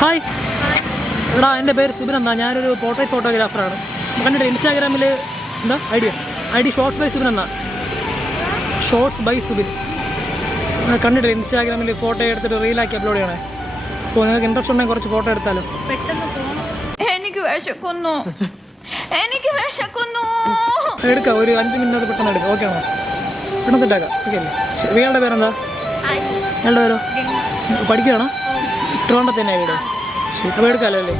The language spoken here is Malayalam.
ഹായ് എടാ, എൻ്റെ പേര് സുബിൻ എന്നാ. ഞാനൊരു പോർട്രേറ്റ് ഫോട്ടോഗ്രാഫറാണ്. കണ്ടിട്ട് ഇൻസ്റ്റാഗ്രാമിൽ എന്താ I D shorts by Subin എന്നാ. ഷോർട്സ് ബൈ സുബിൻ കണ്ടിട്ട് ഇൻസ്റ്റാഗ്രാമിൽ ഫോട്ടോ എടുത്തിട്ട് റീലാക്കി അപ്ലോഡ് ചെയ്യണേ. അപ്പോൾ നിങ്ങൾക്ക് ഇൻട്രസ്റ്റ് ഉണ്ടെങ്കിൽ കുറച്ച് ഫോട്ടോ എടുത്താലോ? എടുക്കാം, ഒരു 5 മിനിറ്റ് പെട്ടെന്ന് എടുക്കാം. ഓക്കെ ആണോ? പെട്ടെന്ന് സെറ്റാക്കാം. ഓക്കെ അല്ലേ? ഇയാളുടെ പേരെന്താ? ഇയാളുടെ പേരോ? പഠിക്കുകയാണോ? ട്രിവാൻഡ്രത്ത് തന്നെ വീട്. അപ്പോൾ എടുക്കാമല്ലോ അല്ലേ?